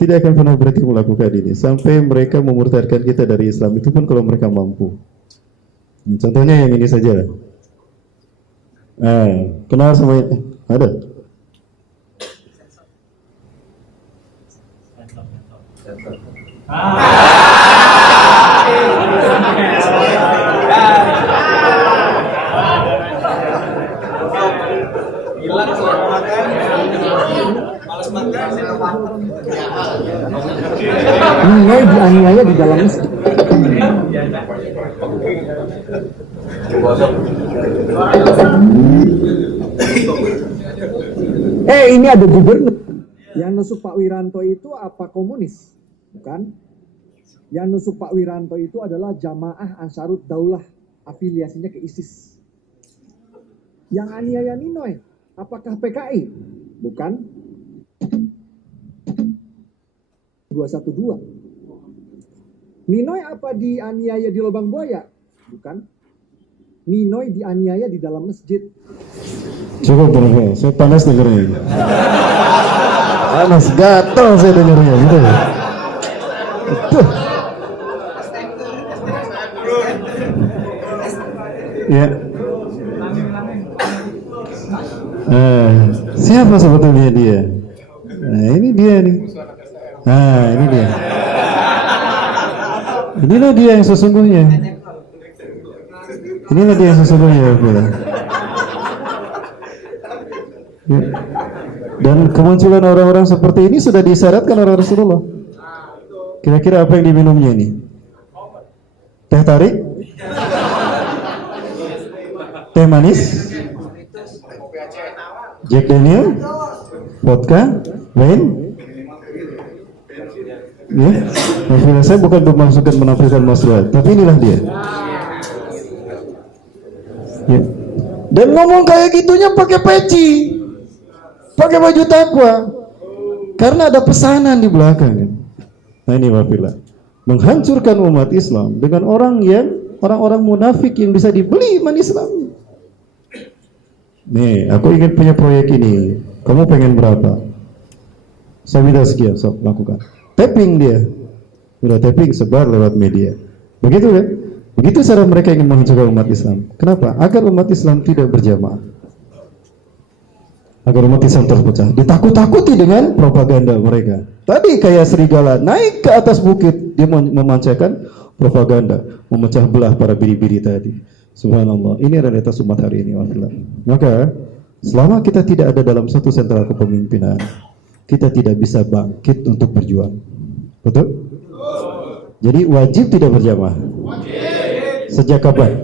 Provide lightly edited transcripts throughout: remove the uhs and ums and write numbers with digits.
tidak akan pernah berhenti melakukan ini sampai mereka memurtadkan kita dari Islam, itu pun kalau mereka mampu. Contohnya yang ini saja. Kenal sama ada? Ini dianiaya di dalam masjid. Ini ada gubernur yang nusuk Pak Wiranto itu apa komunis? Bukan. Yang nusuk Pak Wiranto itu adalah Jamaah Ansarud Daulah, afiliasinya ke ISIS. Yang aniaya Ninoy, apakah PKI? Bukan. 212. Ninoy apa dianiaya di lubang buaya? Bukan. Ninoy dianiaya di dalam masjid. Cukup Bro, saya panas dengernya. Panas, gatel saya dengernya gitu. Betul. Ya. Siapa sebetulnya dia? Nah, ini dia nih. Nah, ini dia. Inilah dia yang sesungguhnya. Inilah dia yang sesungguhnya, Bapak. Ya. Dan kemunculan orang-orang seperti ini sudah disyaratkan oleh Rasulullah. Kira-kira apa yang diminumnya ini? Teh tarik? Teh manis? Jack Daniel? Vodka? Wine? Ya, saya bukan bermaksudkan menampilkan maslahat, tapi inilah dia. Ya. Dan ngomong kayak gitunya pakai peci, pakai baju takwa, karena ada pesanan di belakang. Nah ini wafila, menghancurkan umat Islam dengan orang-orang munafik yang bisa dibeli iman Islam. Nih, aku ingin punya proyek ini. Kamu pengen berapa? Saya minta sekian, sok lakukan. Tapping dia, udah tapping sebar lewat media. Begitu kan? Begitu cara mereka ingin menghancurkan umat Islam. Kenapa? Agar umat Islam tidak berjamaah, agar umat Islam terpecah. Ditakut-takuti dengan propaganda mereka. Tadi kayak serigala naik ke atas bukit, dia memancarkan propaganda, memecah belah para biri-biri tadi. Subhanallah. Ini realitas umat hari ini. Maka selama kita tidak ada dalam satu sentral kepemimpinan, kita tidak bisa bangkit untuk berjuang. Betul? Jadi wajib tidak berjamaah. Sejak kapan?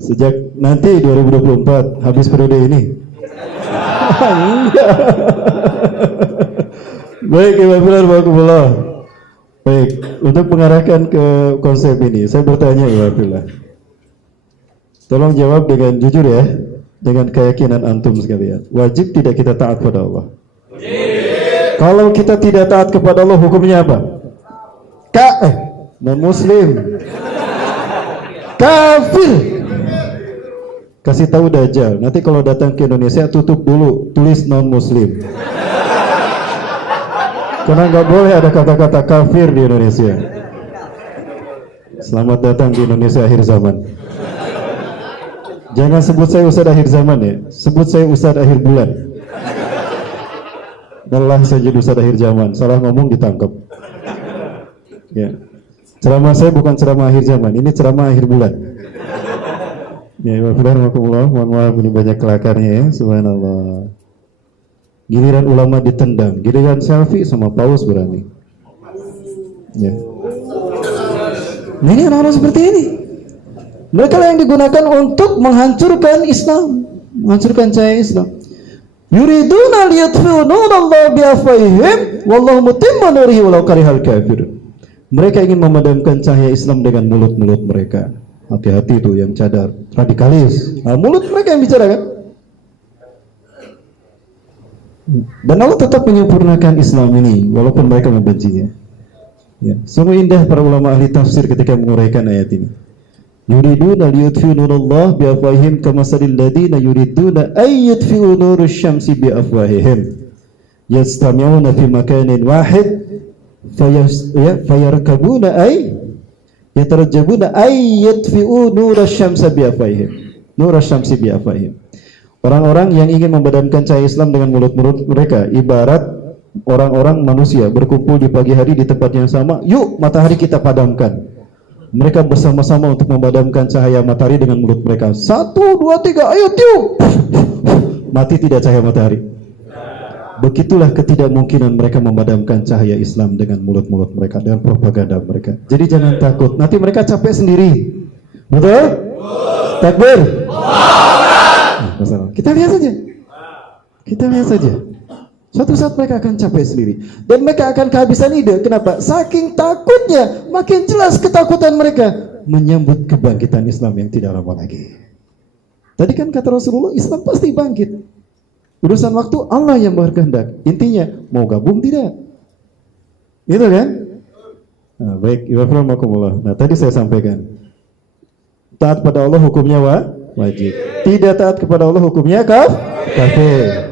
Sejak nanti 2024 habis periode ini. Enggak. Baik, Ibabillah. Baik, untuk mengarahkan ke konsep ini, saya bertanya Ibabillah. Tolong jawab dengan jujur ya, dengan keyakinan antum sekalian. Wajib tidak kita taat pada Allah? Kalau kita tidak taat kepada Allah, hukumnya apa? Non-muslim, kafir. Kasih tahu Dajjal, nanti kalau datang ke Indonesia tutup dulu, tulis non-muslim. Karena nggak boleh ada kata-kata kafir di Indonesia. Selamat datang di Indonesia akhir zaman. Jangan sebut saya Ustadz akhir zaman ya, sebut saya Ustadz akhir bulan. Adalah saya jadi Ustadz akhir zaman, salah ngomong ditangkap. Ya, ceramah saya bukan ceramah akhir zaman, ini ceramah akhir bulan. Ya, mohon maaf ini banyak kelakarnya ya, subhanallah. Giliran ulama ditendang, giliran selfie sama paus berani. Ya. Nah, ini orang-orang seperti ini. Mereka yang digunakan untuk menghancurkan Islam, menghancurkan cahaya Islam. Yuriduna liyutfi'u nurallahi biafwahihim wallahu mutimmu nurihi walau karihal kafirun. Mereka ingin memadamkan cahaya Islam dengan mulut-mulut mereka. Hati-hati tuh yang cadar, radikalis. Nah, mulut mereka yang bicara kan? Dan Allah tetap menyempurnakan Islam ini walaupun mereka membencinya. Ya, sungguh indah para ulama ahli tafsir ketika menguraikan ayat ini. yuriduna liyutfi'u nurallah biafwahihim kamasalil ladina yuriduna ay yutfi'u nurasy syamsi biafwahihim yastami'una fi makanin wahid fayarkabuna ay yatarajjabuna ay yutfi'u nurasy syamsi biafwahihim. Orang-orang yang ingin memadamkan cahaya Islam dengan mulut-mulut mereka ibarat orang-orang manusia berkumpul di pagi hari di tempat yang sama, yuk matahari kita padamkan. Mereka bersama-sama untuk memadamkan cahaya matahari dengan mulut mereka. 1, 2, 3, ayo tiup. Mati tidak cahaya matahari. Begitulah ketidakmungkinan mereka memadamkan cahaya Islam dengan mulut-mulut mereka, dengan propaganda mereka. Jadi jangan takut, nanti mereka capek sendiri. Betul? Takbir. Kita lihat saja. Suatu saat mereka akan capek sendiri dan mereka akan kehabisan ide. Kenapa? Saking takutnya, makin jelas ketakutan mereka menyambut kebangkitan Islam yang tidak lama lagi. Tadi kan kata Rasulullah, Islam pasti bangkit. Urusan waktu Allah yang berkehendak. Intinya mau gabung tidak? Gitu kan? Nah, baik, Iwafirullahakumullah. Nah, tadi saya sampaikan taat pada Allah hukumnya wajib. Tidak taat kepada Allah hukumnya kafir.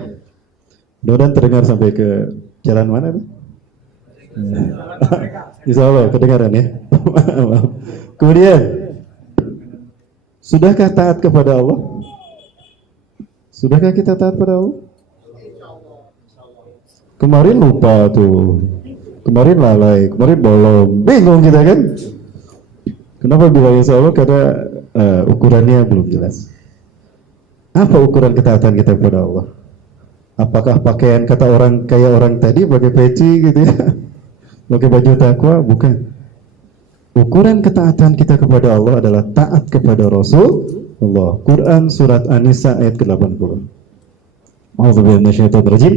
Mudah-mudahan terdengar sampai ke jalan mana tuh? Insya Allah kedengaran ya. Kemudian, sudahkah taat kepada Allah? Sudahkah kita taat pada Allah? Kemarin lupa tuh, kemarin lalai, kemarin bolong, bingung kita kan? Kenapa bilang insya Allah? Karena ukurannya belum jelas. Apa ukuran ketaatan kita kepada Allah? Apakah pakaian kata orang kayak orang tadi pakai peci gitu ya, pakai baju takwa? Bukan. Ukuran ketaatan kita kepada Allah adalah taat kepada Rasulullah. Quran surat An-Nisa ayat ke-80. A'udzubillahi minasyaitonir rajim.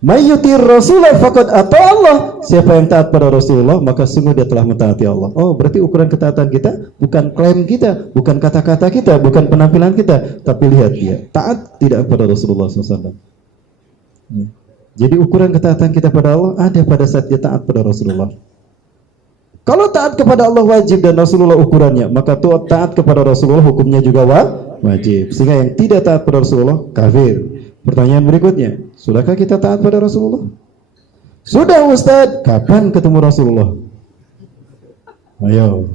May yutir rasulah faqad ata Allah. Siapa yang taat pada Rasulullah maka sungguh dia telah mentaati Allah. Oh, berarti ukuran ketaatan kita bukan klaim kita, bukan kata-kata kita, bukan penampilan kita, tapi lihat dia taat tidak kepada Rasulullah SAW. Ya. Jadi ukuran ketaatan kita pada Allah ada pada saat dia taat pada Rasulullah. Kalau taat kepada Allah wajib dan Rasulullah ukurannya, maka taat kepada Rasulullah hukumnya juga wajib. Sehingga yang tidak taat pada Rasulullah kafir. Pertanyaan berikutnya, sudahkah kita taat pada Rasulullah? Sudah Ustaz, kapan ketemu Rasulullah? Ayo.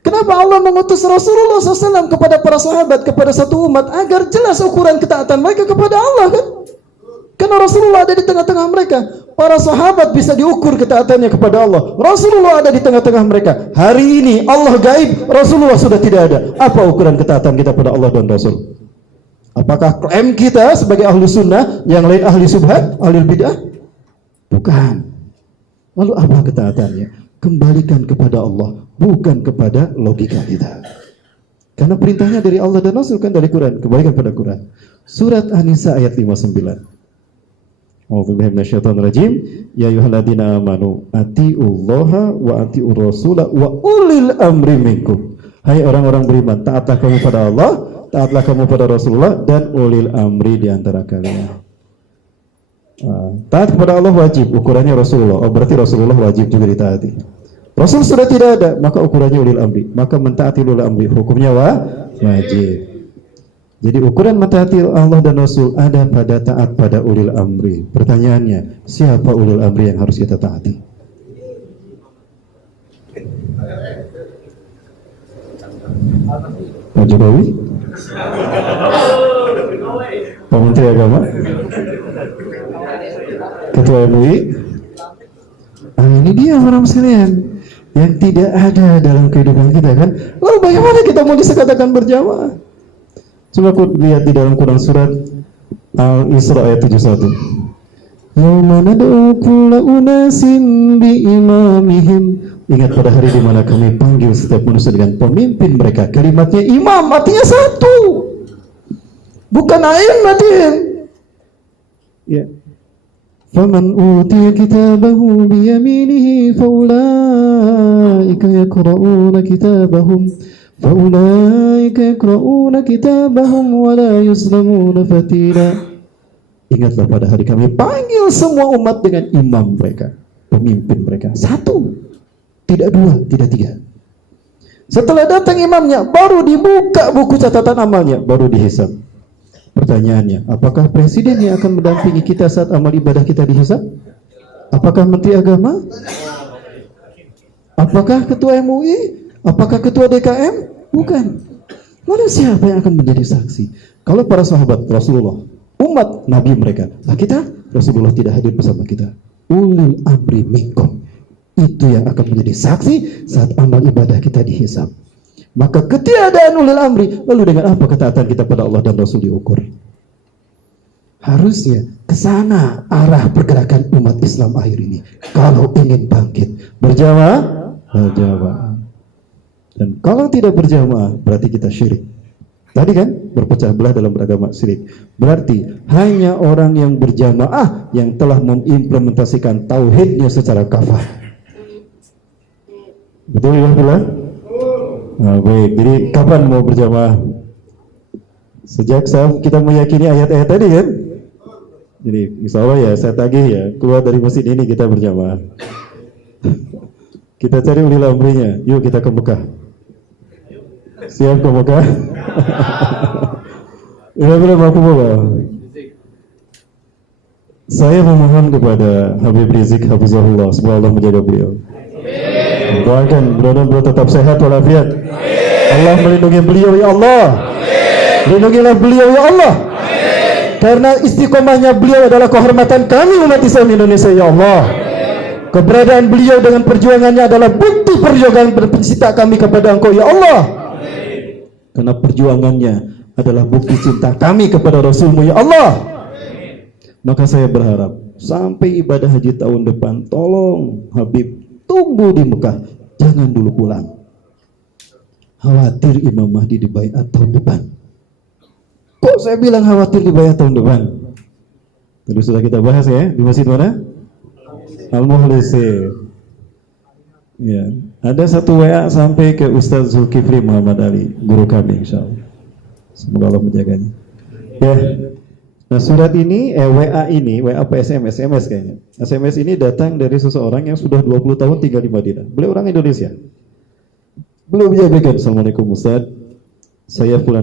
Kenapa Allah mengutus Rasulullah SAW kepada para sahabat, kepada satu umat, agar jelas ukuran ketaatan mereka kepada Allah kan? Karena Rasulullah ada di tengah-tengah mereka. Para sahabat bisa diukur ketaatannya kepada Allah. Rasulullah ada di tengah-tengah mereka. Hari ini Allah gaib, Rasulullah sudah tidak ada. Apa ukuran ketaatan kita pada Allah dan Rasul? Apakah klaim kita sebagai ahlu sunnah, yang lain ahli subhat, ahli bid'ah? Bukan. Lalu apa ketaatannya? Kembalikan kepada Allah, bukan kepada logika kita. Karena perintahnya dari Allah dan Rasul kan dari Quran. Kembalikan pada Quran. Surat An-Nisa ayat 59. A'udzubillahi minasyaitonir rajim. Ya ayyuhalladzina amanu atiullaha wa atiur rasula wa ulil amri minkum. Hai orang-orang beriman, taatlah kamu pada Allah, taatlah kamu pada Rasulullah dan ulil amri di antara kalian. Taat kepada Allah wajib, ukurannya Rasulullah. Oh, berarti Rasulullah wajib juga ditaati. Rasul sudah tidak ada, maka ukurannya ulil amri. Maka mentaati ulil amri, hukumnya wajib. Jadi ukuran mentaati Allah dan Rasul ada pada taat pada ulil amri. Pertanyaannya, siapa ulil amri yang harus kita taati? Pak Jokowi? Pak Menteri Agama? Ketua MUI? Ini dia orang sekalian yang tidak ada dalam kehidupan kita kan. Lalu bagaimana kita mau disekatakan berjamaah? Coba aku lihat di dalam Quran surat Al-Isra ayat 71. Yauma nad'u kulla unasin bi imamihim. Ingat pada hari di mana kami panggil setiap manusia dengan pemimpin mereka. Kalimatnya imam, artinya satu. Bukan a'immatin. Ya. Faman utiya kitabahu bi yaminihi faulaika yaqra'una kitabahum. Faulaika yaqra'una kitabahum wa la yuzlamuna fatila. Ingatlah pada hari kami panggil semua umat dengan imam mereka, pemimpin mereka. Satu. Tidak dua, tidak tiga. Setelah datang imamnya, baru dibuka buku catatan amalnya, baru dihisab. Pertanyaannya, apakah presiden yang akan mendampingi kita saat amal ibadah kita dihisab? Apakah menteri agama? Apakah ketua MUI? Apakah ketua DKM? Bukan. Lalu siapa yang akan menjadi saksi? Kalau para sahabat Rasulullah, umat Nabi mereka, nah kita, Rasulullah tidak hadir bersama kita. Ulil amri minkum, itu yang akan menjadi saksi saat amal ibadah kita dihisab. Maka ketiadaan ulil amri, lalu dengan apa ketaatan kita pada Allah dan Rasul diukur? Harusnya ke sana arah pergerakan umat Islam akhir ini. Kalau ingin bangkit, berjamaah. Dan kalau tidak berjamaah, berarti kita syirik. Tadi kan berpecah belah dalam beragama syirik. Berarti hanya orang yang berjamaah yang telah mengimplementasikan tauhidnya secara kafah. Betul ya, Bila? Nah, baik. Jadi kapan mau berjamaah? Sejak kita meyakini ayat-ayat tadi kan? Jadi insya Allah ya saya tagih ya, keluar dari masjid ini kita berjamaah. Kita cari ulil amrinya. Yuk kita ke Mekah. Siap ke Mekah? Ya belum aku bawa. Saya memohon kepada Habib Rizik Hafizahullah, semoga Allah menjaga beliau. Doakan beliau tetap sehat walafiat. Allah melindungi beliau ya Allah. Lindungilah beliau ya Allah. Karena istiqomahnya beliau adalah kehormatan kami umat Islam Indonesia ya Allah. Keberadaan beliau dengan perjuangannya adalah bukti perjuangan pencinta kami kepada Engkau ya Allah. Karena perjuangannya adalah bukti cinta kami kepada Rasulmu ya Allah. Maka saya berharap sampai ibadah haji tahun depan, tolong Habib tunggu di Mekah, jangan dulu pulang. Khawatir Imam Mahdi dibaiat tahun depan. Kok saya bilang khawatir dibaiat tahun depan? Tadi sudah kita bahas ya, di masjid mana? Al-Mukhlisin. Ya, ada satu WA sampai ke Ustaz Zulkifli Muhammad Ali, guru kami insyaallah. Semoga Allah menjaganya. Ya. Nah, surat ini WA ini, WA apa SMS kayaknya. SMS ini datang dari seseorang yang sudah 20 tahun tinggal di Madinah. Beliau orang Indonesia. Beliau menyampaikan, Assalamualaikum Ustaz. Saya fulan